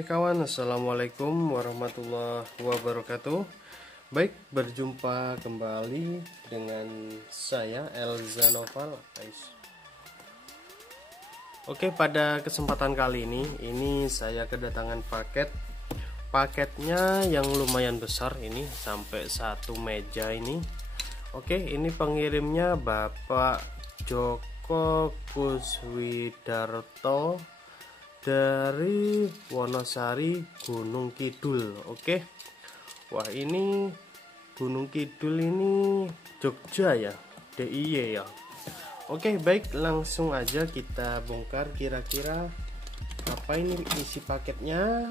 Oke kawan, assalamualaikum warahmatullahi wabarakatuh. Baik, berjumpa kembali dengan saya Elza Noval, guys. Oke, pada kesempatan kali ini saya kedatangan paketnya yang lumayan besar ini, sampai satu meja ini. Oke, ini pengirimnya Bapak Joko Kuswidarto dari Wonosari Gunung Kidul. Oke, wah ini Gunung Kidul ini Jogja ya, DIY ya. Oke, baik, langsung aja kita bongkar kira-kira apa ini isi paketnya.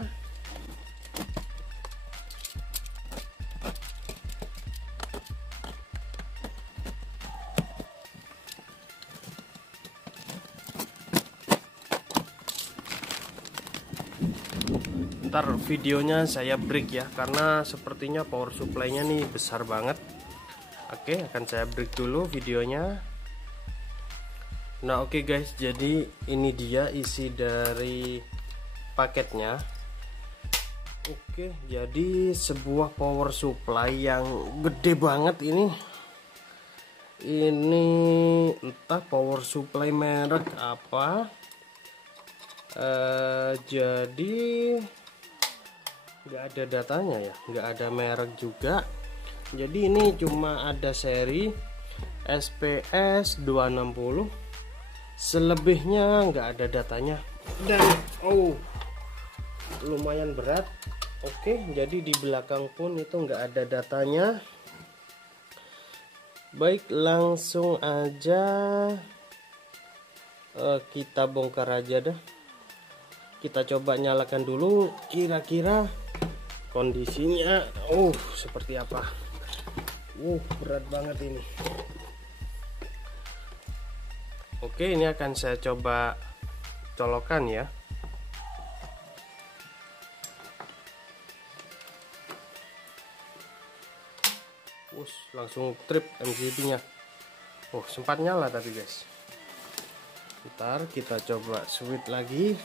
Ntar videonya saya break ya, karena sepertinya power supply-nya nih besar banget. Oke, akan saya break dulu videonya. Nah oke guys, jadi ini dia isi dari paketnya. Oke, jadi sebuah power supply yang gede banget ini. Ini entah power supply merek apa. Jadi nggak ada datanya ya, nggak ada merek juga. Jadi ini cuma ada seri SPS 260, selebihnya nggak ada datanya. Dan lumayan berat. Oke, jadi di belakang pun itu nggak ada datanya. Baik, langsung aja kita bongkar aja dah. Kita coba nyalakan dulu, kira-kira kondisinya seperti apa. Berat banget ini. Oke, ini akan saya coba colokan ya. Langsung trip MCB nya. Sempat nyala tapi guys. Ntar kita coba switch lagi.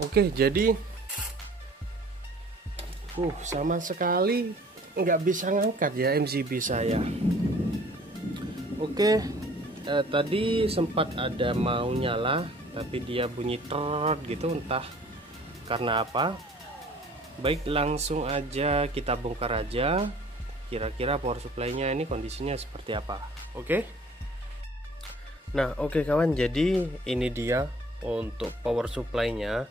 Oke, jadi sama sekali nggak bisa ngangkat ya MCB saya. Oke, tadi sempat ada mau nyala tapi dia bunyi trot gitu, entah karena apa. Baik, langsung aja kita bongkar aja kira-kira power supply-nya ini kondisinya seperti apa. Oke. Nah oke kawan, jadi ini dia untuk power supply-nya.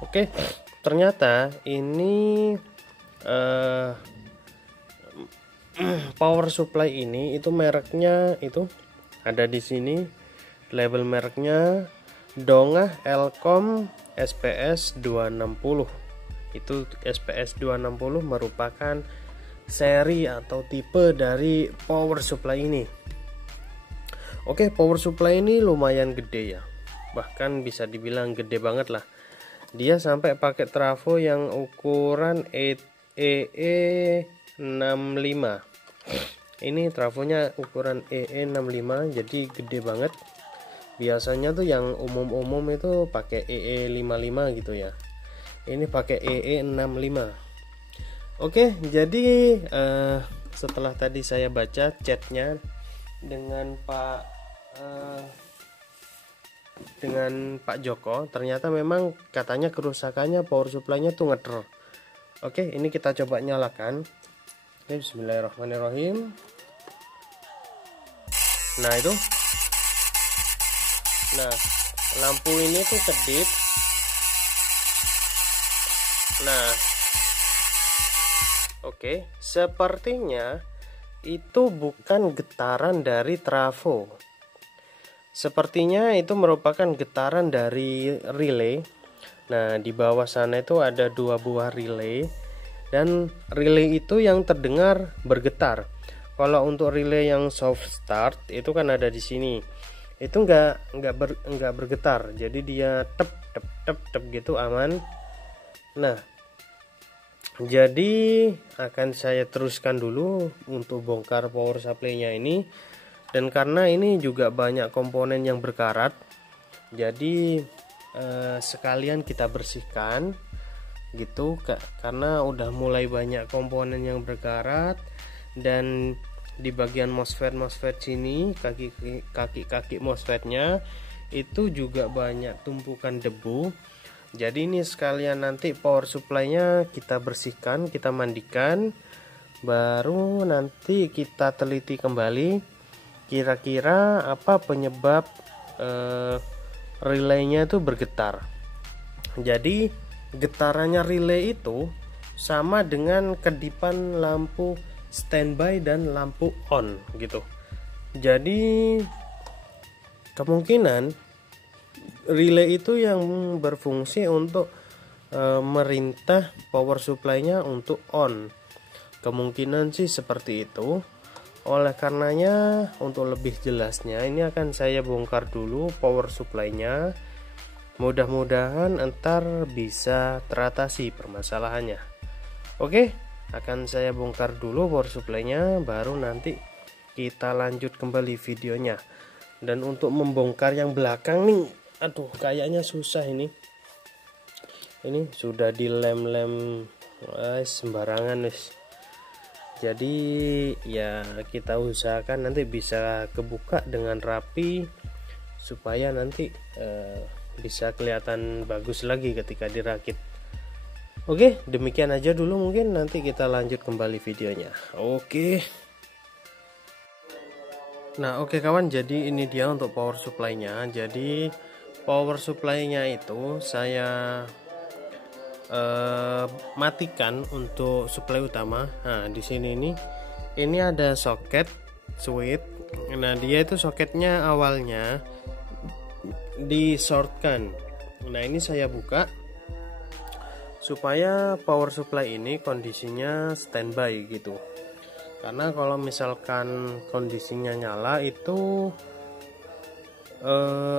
Oke, ternyata ini power supply ini itu mereknya itu ada di sini, label mereknya Dongah Elkom SPS 260. Itu SPS 260 merupakan seri atau tipe dari power supply ini. Oke, power supply ini lumayan gede ya, bahkan bisa dibilang gede banget lah. Dia sampai pakai trafo yang ukuran EE65. Ini trafonya ukuran EE65, jadi gede banget. Biasanya tuh yang umum-umum itu pakai EE55 gitu ya. Ini pakai EE65. Oke, jadi setelah tadi saya baca chatnya dengan Pak Joko, ternyata memang katanya kerusakannya power supply-nya tuh ngeter. Oke, ini kita coba nyalakan. Oke, bismillahirrahmanirrahim. Nah itu, nah lampu ini tuh kedip. Nah oke, sepertinya itu bukan getaran dari trafo. Sepertinya itu merupakan getaran dari relay. Nah, di bawah sana itu ada 2 buah relay, dan relay itu yang terdengar bergetar. Kalau untuk relay yang soft start itu kan ada di sini. Itu enggak bergetar. Jadi dia tep gitu aman. Nah, Jadi akan saya teruskan dulu untuk bongkar power supply-nya ini, dan karena ini juga banyak komponen yang berkarat, jadi sekalian kita bersihkan gitu, karena udah mulai banyak komponen yang berkarat. Dan di bagian MOSFET sini, kaki MOSFET-nya itu juga banyak tumpukan debu. Jadi ini sekalian nanti power supply-nya kita bersihkan, kita mandikan, baru nanti kita teliti kembali kira-kira apa penyebab relaynya itu bergetar. Jadi getarannya relay itu sama dengan kedipan lampu standby dan lampu on gitu. Jadi kemungkinan relay itu yang berfungsi untuk merintah power supply-nya untuk on. Kemungkinan sih seperti itu. Oleh karenanya, untuk lebih jelasnya ini akan saya bongkar dulu power supply-nya. Mudah-mudahan ntar bisa teratasi permasalahannya. Oke, akan saya bongkar dulu power supply-nya, baru nanti kita lanjut kembali videonya. Dan untuk membongkar yang belakang nih, aduh kayaknya susah ini sudah dilem-lem sembarangan guys. Jadi ya kita usahakan nanti bisa kebuka dengan rapi supaya nanti bisa kelihatan bagus lagi ketika dirakit. Oke, demikian aja dulu, mungkin nanti kita lanjut kembali videonya. Oke. Nah oke kawan, jadi ini dia untuk power supply-nya. Jadi power supply-nya itu saya matikan untuk supply utama. Nah di sini ini ada soket switch. Nah dia itu soketnya awalnya disortkan. Nah ini saya buka supaya power supply ini kondisinya standby gitu. Karena kalau misalkan kondisinya nyala itu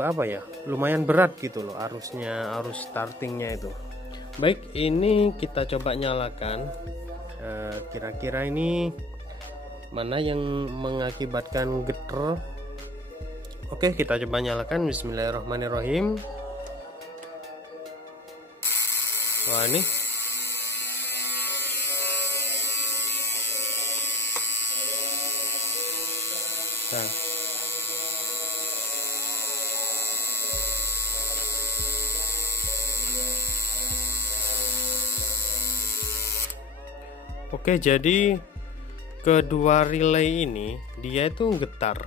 apa ya, lumayan berat gitu loh arusnya, arus startingnya itu. Baik, ini kita coba nyalakan. Kira-kira ini mana yang mengakibatkan getar. Oke, kita coba nyalakan. Bismillahirrahmanirrahim. Wah ini nah. Oke, jadi kedua relay ini dia itu getar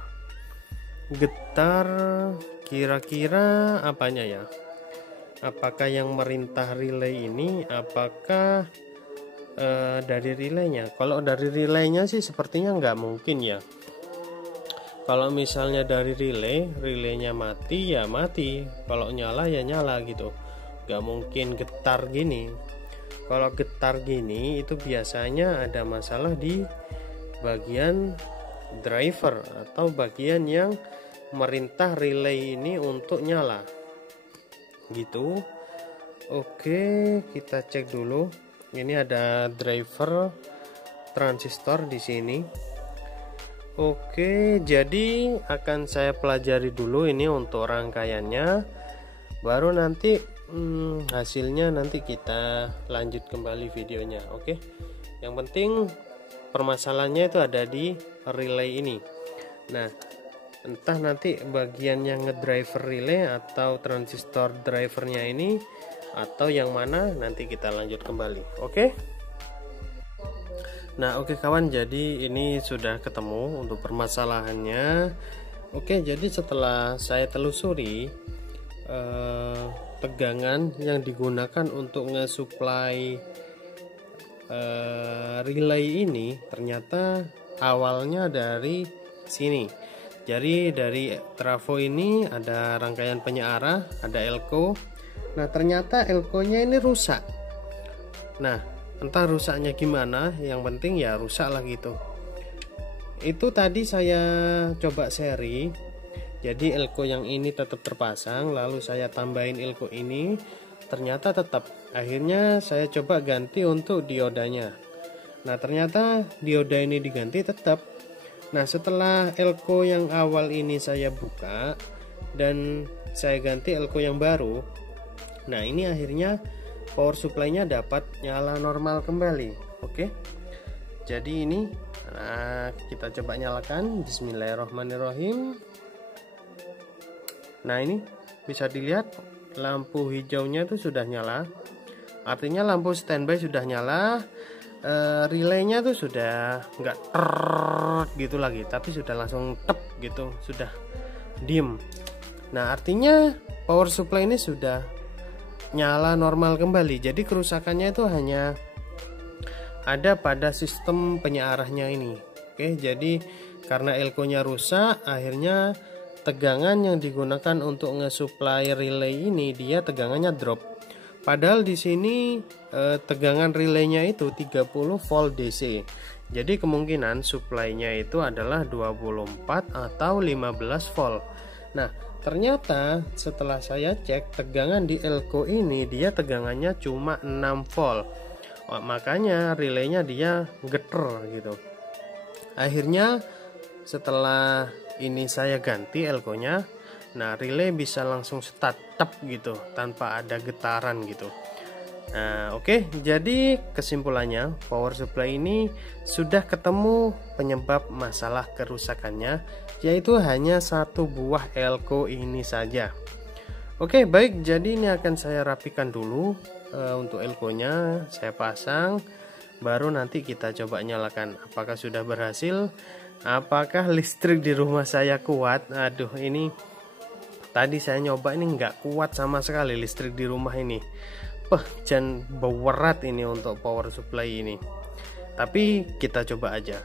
kira-kira apanya ya, apakah yang merintah relay ini, apakah dari relaynya? Kalau dari relaynya sih sepertinya nggak mungkin ya. Kalau misalnya dari relaynya mati ya mati, kalau nyala ya nyala gitu, nggak mungkin getar gini. Kalau getar gini itu biasanya ada masalah di bagian driver atau bagian yang merintah relay ini untuk nyala gitu. Oke, kita cek dulu. Ini ada driver transistor di sini. Oke, jadi akan saya pelajari dulu ini untuk rangkaiannya, baru nanti hasilnya nanti kita lanjut kembali videonya. Oke, yang penting permasalahannya itu ada di relay ini. Nah, entah nanti bagian yang ngedriver relay atau transistor drivernya ini atau yang mana, nanti kita lanjut kembali. Oke. Nah oke kawan, jadi ini sudah ketemu untuk permasalahannya. Oke, jadi setelah saya telusuri tegangan yang digunakan untuk nge-supply relay ini, ternyata awalnya dari sini. Jadi dari trafo ini ada rangkaian penyearah, ada elko. Nah ternyata elko-nya ini rusak. Nah entah rusaknya gimana, yang penting ya rusak lah gitu. Itu tadi saya coba seri, jadi elko yang ini tetap terpasang, lalu saya tambahin elko ini, ternyata tetap Akhirnya saya coba ganti untuk diodanya. Nah ternyata dioda ini diganti tetap. Nah setelah elko yang awal ini saya buka dan saya ganti elko yang baru, nah ini akhirnya power supply-nya dapat nyala normal kembali. Oke, jadi ini kita coba nyalakan. Bismillahirrahmanirrahim. Nah ini bisa dilihat lampu hijaunya itu sudah nyala, artinya lampu standby sudah nyala. Relaynya tuh sudah nggak gitu lagi, tapi sudah langsung tep gitu, sudah diem. Nah artinya power supply ini sudah nyala normal kembali. Jadi kerusakannya itu hanya ada pada sistem penyearahnya ini. Oke, jadi karena elko-nya rusak, akhirnya tegangan yang digunakan untuk nge-supply relay ini dia tegangannya drop. Padahal di sini tegangan relaynya itu 30 volt DC. Jadi kemungkinan supply-nya itu adalah 24 atau 15 volt. Nah, ternyata setelah saya cek tegangan di elko ini dia tegangannya cuma 6 volt. Makanya relaynya dia geter gitu. Akhirnya setelah ini saya ganti elko-nya, nah relay bisa langsung start tep gitu tanpa ada getaran gitu. Nah oke, jadi kesimpulannya power supply ini sudah ketemu penyebab masalah kerusakannya, yaitu hanya satu buah elko ini saja. Oke baik, jadi ini akan saya rapikan dulu. Untuk elko-nya saya pasang, baru nanti kita coba nyalakan apakah sudah berhasil, apakah listrik di rumah saya kuat. Aduh, ini tadi saya nyoba ini nggak kuat sama sekali listrik di rumah ini. Jangan berat ini untuk power supply ini, tapi kita coba aja.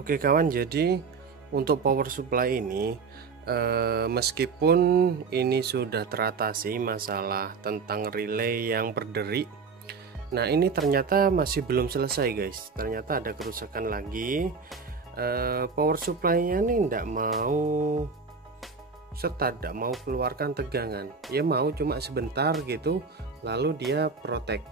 Oke kawan, jadi untuk power supply ini meskipun ini sudah teratasi masalah tentang relay yang berderi, nah ini ternyata masih belum selesai guys. Ternyata ada kerusakan lagi. Power supply-nya nih tidak mau start, tidak mau keluarkan tegangan. Ya mau cuma sebentar gitu, lalu dia protek.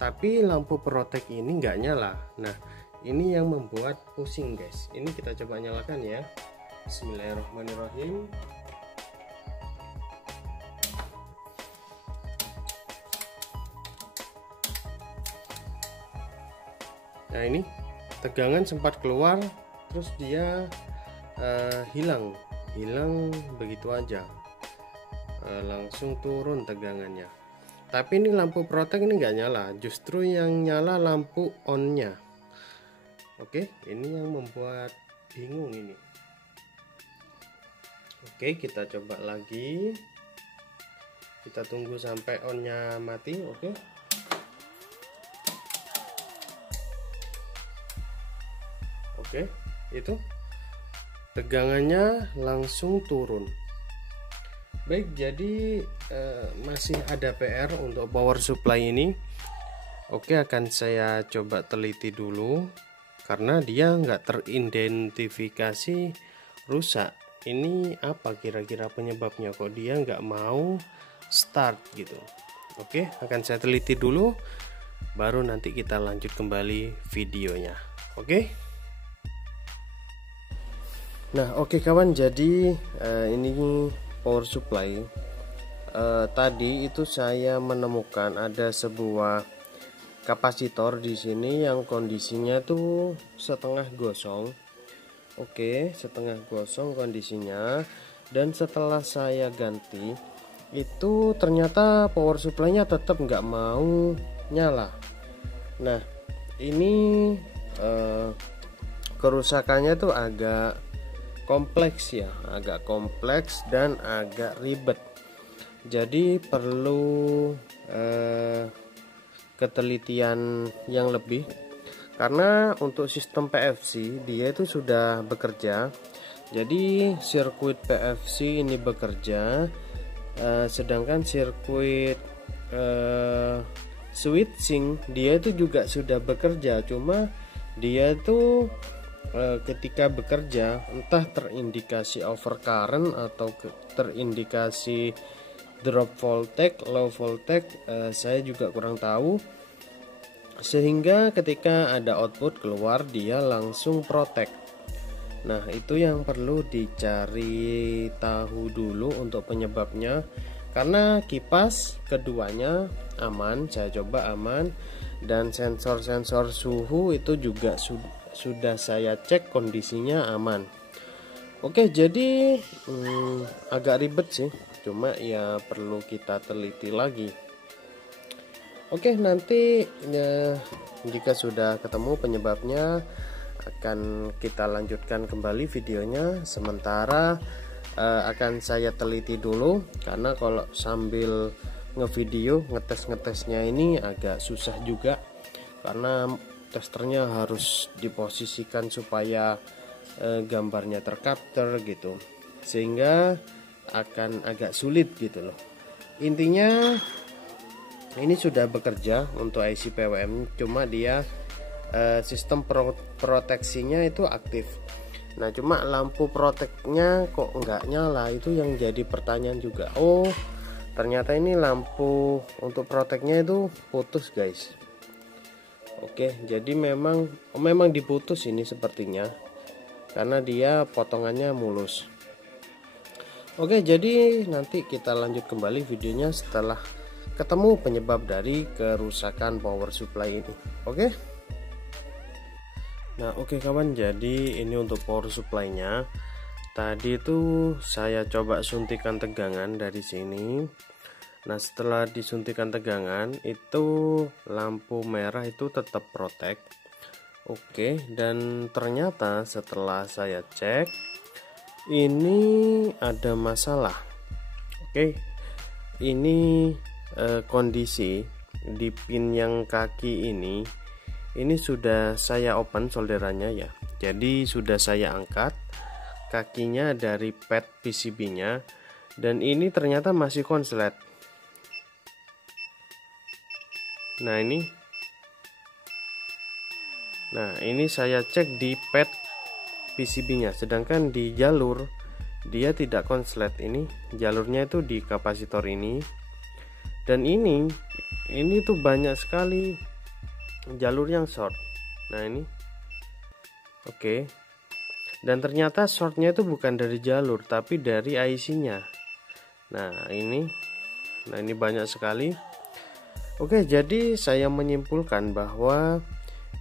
Tapi lampu protek ini nggak nyala. Nah ini yang membuat pusing guys. Ini kita coba nyalakan ya. Bismillahirrahmanirrahim. Nah ini tegangan sempat keluar, terus dia hilang begitu aja, langsung turun tegangannya. Tapi ini lampu protek ini nggak nyala, justru yang nyala lampu on-nya. Oke, ini yang membuat bingung ini. Oke, kita coba lagi. Kita tunggu sampai on-nya mati. Oke. Oke, itu tegangannya langsung turun. Baik, jadi masih ada PR untuk power supply ini. Oke, akan saya coba teliti dulu karena dia nggak teridentifikasi rusak. Ini apa kira-kira penyebabnya, kok dia nggak mau start gitu. Oke, akan saya teliti dulu, baru nanti kita lanjut kembali videonya. Oke. Nah, oke kawan, jadi ini power supply. Tadi itu saya menemukan ada sebuah kapasitor di sini yang kondisinya tuh setengah gosong. Oke, setengah gosong kondisinya. Dan setelah saya ganti, itu ternyata power supply-nya tetap nggak mau nyala. Nah, ini kerusakannya tuh agak kompleks ya, agak kompleks dan agak ribet. Jadi perlu ketelitian yang lebih, karena untuk sistem PFC dia itu sudah bekerja. Jadi sirkuit PFC ini bekerja, sedangkan sirkuit switching dia itu juga sudah bekerja, cuma dia itu ketika bekerja entah terindikasi overcurrent atau terindikasi drop voltage, low voltage, saya juga kurang tahu, sehingga ketika ada output keluar dia langsung protect. Nah, itu yang perlu dicari tahu dulu untuk penyebabnya, karena kipas keduanya aman, saya coba aman, dan sensor-sensor suhu itu juga sudah saya cek kondisinya aman. Oke, jadi agak ribet sih, cuma ya perlu kita teliti lagi. Oke, nanti jika sudah ketemu penyebabnya akan kita lanjutkan kembali videonya. Sementara akan saya teliti dulu, karena kalau sambil ngevideo ngetesnya ini agak susah juga, karena testernya harus diposisikan supaya gambarnya tercapture gitu, sehingga akan agak sulit gitu loh. Intinya ini sudah bekerja untuk IC PWM, cuma dia sistem proteksinya itu aktif. Nah, cuma lampu proteknya kok nggak nyala, itu yang jadi pertanyaan juga. Oh, ternyata ini lampu untuk proteknya itu putus guys. Oke, jadi memang diputus ini sepertinya, karena dia potongannya mulus. Oke, jadi nanti kita lanjut kembali videonya setelah ketemu penyebab dari kerusakan power supply ini. Oke. Nah, oke kawan, jadi ini untuk power supply-nya. Tadi itu saya coba suntikan tegangan dari sini. Nah, setelah disuntikan tegangan itu lampu merah itu tetap protect. Oke, dan ternyata setelah saya cek ini ada masalah. Oke, ini kondisi di pin yang kaki ini sudah saya open solderannya ya. Jadi sudah saya angkat kakinya dari pad PCB-nya, dan ini ternyata masih konslet. Nah, ini saya cek di pad PCB-nya, sedangkan di jalur dia tidak konslet. Ini jalurnya itu di kapasitor ini, dan ini tuh banyak sekali jalur yang short. Nah, ini oke. Dan ternyata shortnya itu bukan dari jalur tapi dari IC-nya. Nah, ini banyak sekali. Oke, jadi saya menyimpulkan bahwa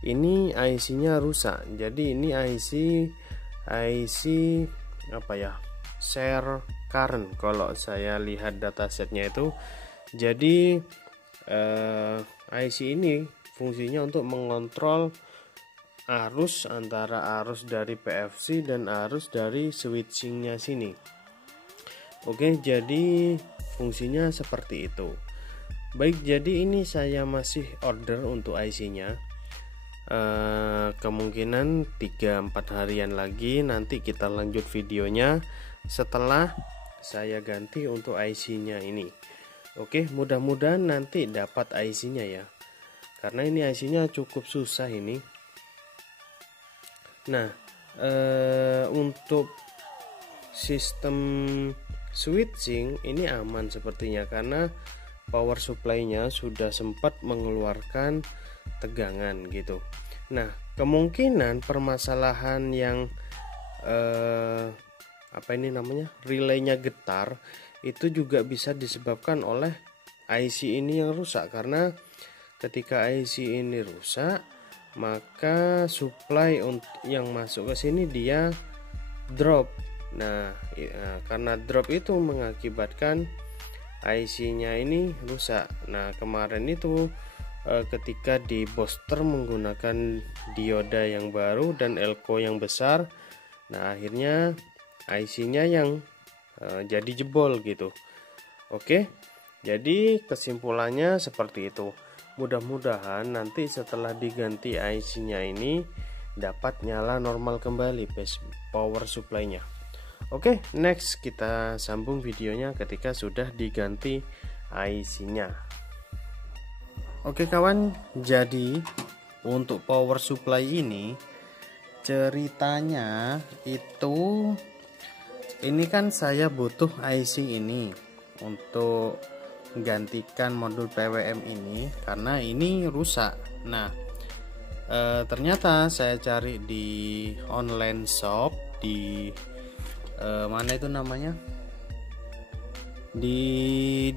ini IC-nya rusak. Jadi ini IC apa ya? Share current kalau saya lihat datasetnya itu. Jadi IC ini fungsinya untuk mengontrol arus antara arus dari PFC dan arus dari switchingnya sini. Oke, jadi fungsinya seperti itu. Baik, jadi ini saya masih order untuk IC-nya. Kemungkinan 3-4 harian lagi nanti kita lanjut videonya setelah saya ganti untuk IC-nya ini. Oke, mudah-mudahan nanti dapat IC-nya ya, karena ini IC-nya cukup susah ini. Nah, untuk sistem switching ini aman sepertinya, karena power supply-nya sudah sempat mengeluarkan tegangan gitu. Nah, kemungkinan permasalahan yang relaynya getar itu juga bisa disebabkan oleh IC ini yang rusak, karena ketika IC ini rusak maka supply yang masuk ke sini dia drop. Nah, karena drop itu mengakibatkan IC-nya ini rusak. Nah, kemarin itu ketika di booster menggunakan dioda yang baru dan elko yang besar, nah akhirnya IC-nya yang jadi jebol gitu. Oke, jadi kesimpulannya seperti itu. Mudah-mudahan nanti setelah diganti IC-nya ini dapat nyala normal kembali power supply-nya. Oke, next kita sambung videonya ketika sudah diganti IC-nya. Oke kawan, jadi untuk power supply ini ceritanya itu, ini kan saya butuh IC ini untuk gantikan modul PWM ini karena ini rusak. Nah, ternyata saya cari di online shop di mana itu namanya, di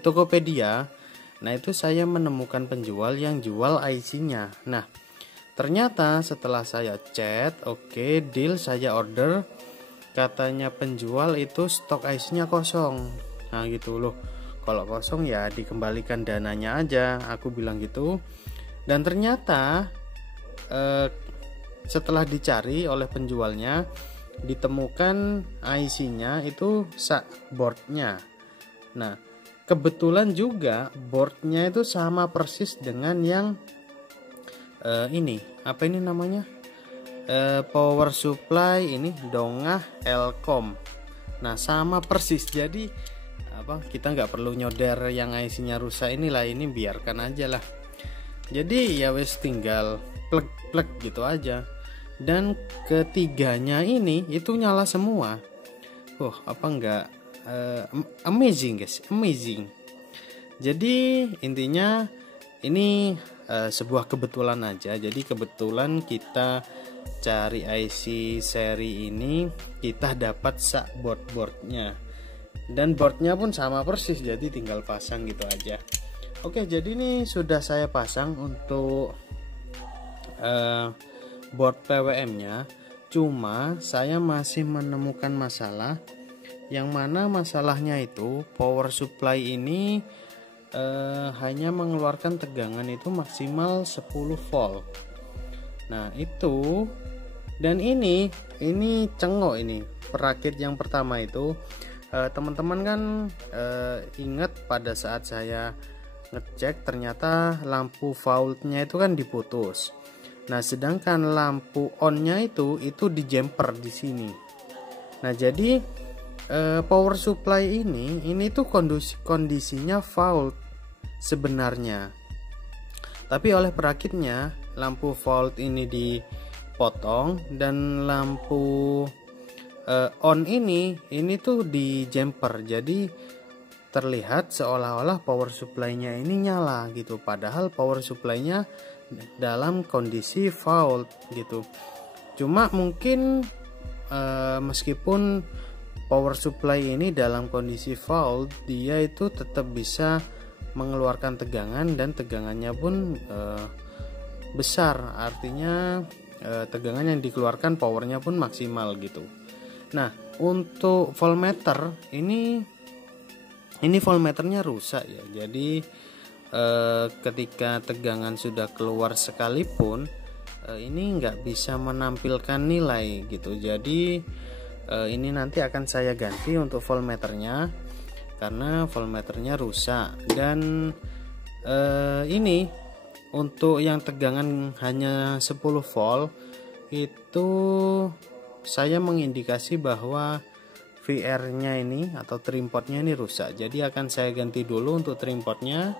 Tokopedia. Nah, itu saya menemukan penjual yang jual IC-nya. Nah, ternyata setelah saya chat, oke, deal, saya order, katanya penjual itu stok IC-nya kosong. Nah gitu loh, kalau kosong ya dikembalikan dananya aja, aku bilang gitu. Dan ternyata setelah dicari oleh penjualnya ditemukan IC-nya itu boardnya. Nah, kebetulan juga boardnya itu sama persis dengan yang ini, apa ini namanya, power supply ini Dongah Elkom. Nah, sama persis, jadi kita nggak perlu nyodar yang IC-nya rusak inilah, ini biarkan aja lah. Jadi ya wes tinggal plug gitu aja. Dan ketiganya ini itu nyala semua. Amazing guys, amazing. Jadi intinya ini sebuah kebetulan aja. Jadi kebetulan kita cari IC seri ini, kita dapat boardnya. Dan boardnya pun sama persis, jadi tinggal pasang gitu aja. Oke, jadi ini sudah saya pasang untuk board PWM-nya. Cuma saya masih menemukan masalah, yang mana masalahnya itu power supply ini hanya mengeluarkan tegangan itu maksimal 10 volt. Nah itu, dan ini cengok, ini perakit yang pertama itu. Teman-teman kan ingat pada saat saya ngecek ternyata lampu faultnya itu kan diputus. Nah, sedangkan lampu onnya itu di jumper di sini. Nah, jadi power supply ini tuh kondisinya fault sebenarnya. Tapi oleh perakitnya lampu fault ini dipotong dan lampu on ini tuh di jumper, jadi terlihat seolah-olah power supply-nya ini nyala gitu, padahal power supply-nya dalam kondisi fault gitu. Cuma mungkin meskipun power supply ini dalam kondisi fault, dia itu tetap bisa mengeluarkan tegangan, dan tegangannya pun besar, artinya tegangan yang dikeluarkan powernya pun maksimal gitu. Nah, untuk voltmeter ini voltmeternya rusak ya. Jadi ketika tegangan sudah keluar sekalipun ini nggak bisa menampilkan nilai gitu. Jadi ini nanti akan saya ganti untuk voltmeternya karena voltmeternya rusak. Dan ini untuk yang tegangan hanya 10 volt itu saya mengindikasi bahwa VR-nya ini atau trimpotnya ini rusak. Jadi akan saya ganti dulu untuk trimpotnya,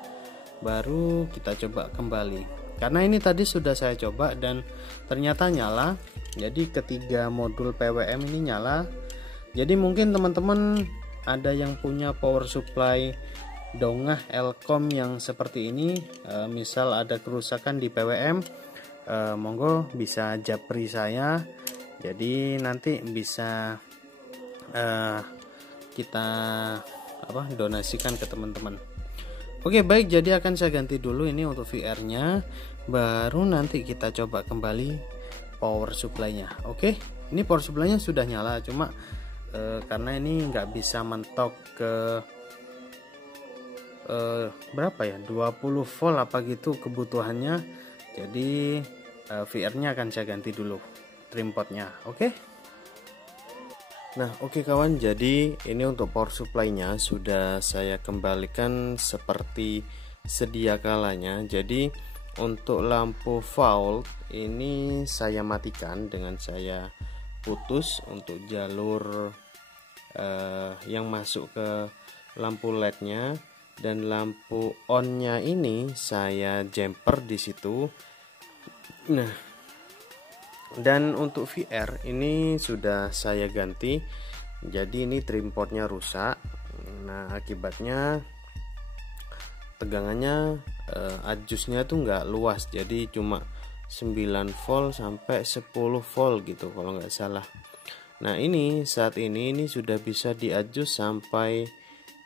baru kita coba kembali. Karena ini tadi sudah saya coba dan ternyata nyala. Jadi ketiga modul PWM ini nyala. Jadi mungkin teman-teman ada yang punya power supply Dongah Elkom yang seperti ini, misal ada kerusakan di PWM, monggo bisa japri saya. Jadi nanti bisa kita donasikan ke teman-teman. Oke, baik, jadi akan saya ganti dulu ini untuk VR-nya, baru nanti kita coba kembali power supply-nya. Oke, ini power supply-nya sudah nyala, cuma karena ini nggak bisa mentok ke berapa ya, 20 volt apa gitu kebutuhannya. Jadi VR-nya akan saya ganti dulu trimpotnya. Oke. Nah, oke kawan, jadi ini untuk power supply-nya sudah saya kembalikan seperti sedia kalanya. Jadi untuk lampu volt ini saya matikan dengan saya putus untuk jalur yang masuk ke lampu LED-nya, dan lampu on-nya ini saya jumper di situ. Nah, dan untuk VR ini sudah saya ganti. Jadi ini trimpotnya rusak. Nah, akibatnya tegangannya adjustnya tuh nggak luas. Jadi cuma 9 volt sampai 10 volt gitu kalau nggak salah. Nah, ini saat ini sudah bisa di-adjust sampai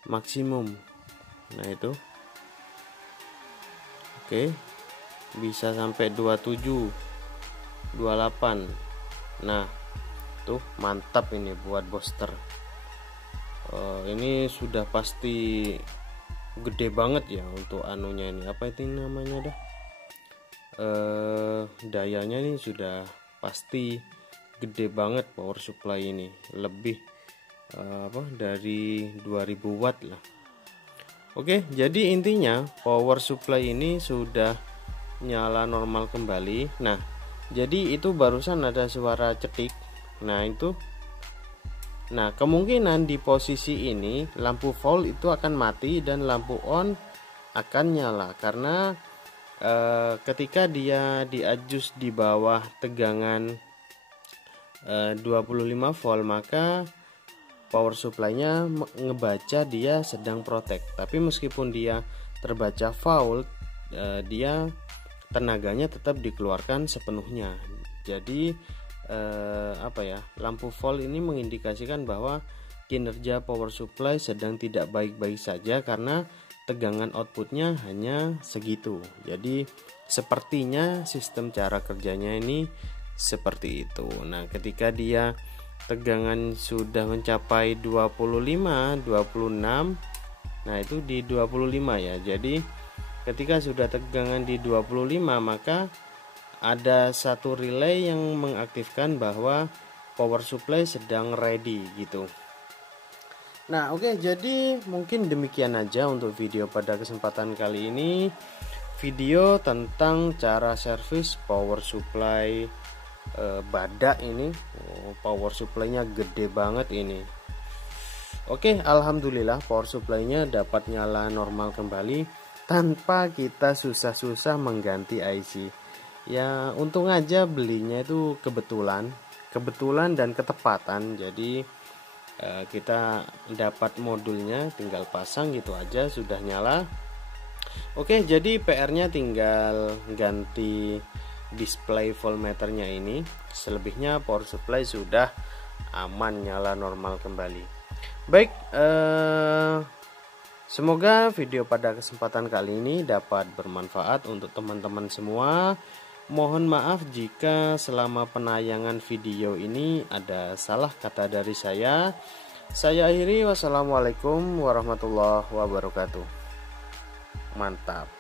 maksimum. Nah, itu. Oke. Bisa sampai 27, 28. Nah, tuh mantap ini buat booster. Ini sudah pasti gede banget ya untuk anunya ini. Apa itu namanya dah? Dayanya ini sudah pasti gede banget power supply ini. Lebih dari 2000 watt lah. Oke, jadi intinya power supply ini sudah nyala normal kembali. Nah, jadi itu barusan ada suara cetik. Nah, itu. Nah, kemungkinan di posisi ini lampu volt itu akan mati dan lampu on akan nyala karena ketika dia di-adjust di bawah tegangan 25 volt, maka power supply-nya ngebaca dia sedang protek. Tapi meskipun dia terbaca volt, dia tenaganya tetap dikeluarkan sepenuhnya. Jadi lampu volt ini mengindikasikan bahwa kinerja power supply sedang tidak baik-baik saja karena tegangan outputnya hanya segitu. Jadi sepertinya sistem cara kerjanya ini seperti itu. Nah, ketika dia tegangan sudah mencapai 25, 26, nah itu di 25 ya. Jadi ketika sudah tegangan di 25, maka ada satu relay yang mengaktifkan bahwa power supply sedang ready gitu. Nah, oke, jadi mungkin demikian aja untuk video pada kesempatan kali ini. Video tentang cara servis power supply badak ini. Power supply-nya gede banget ini. Oke, alhamdulillah power supply-nya dapat nyala normal kembali tanpa kita susah-susah mengganti IC. Ya, untung aja belinya itu kebetulan dan ketepatan. Jadi kita dapat modulnya, tinggal pasang gitu aja sudah nyala. Oke, jadi PR-nya tinggal ganti display voltmeternya ini. Selebihnya power supply sudah aman nyala normal kembali. Baik, semoga video pada kesempatan kali ini dapat bermanfaat untuk teman-teman semua. Mohon maaf jika selama penayangan video ini ada salah kata dari saya. Saya akhiri, wassalamualaikum warahmatullahi wabarakatuh. Mantap.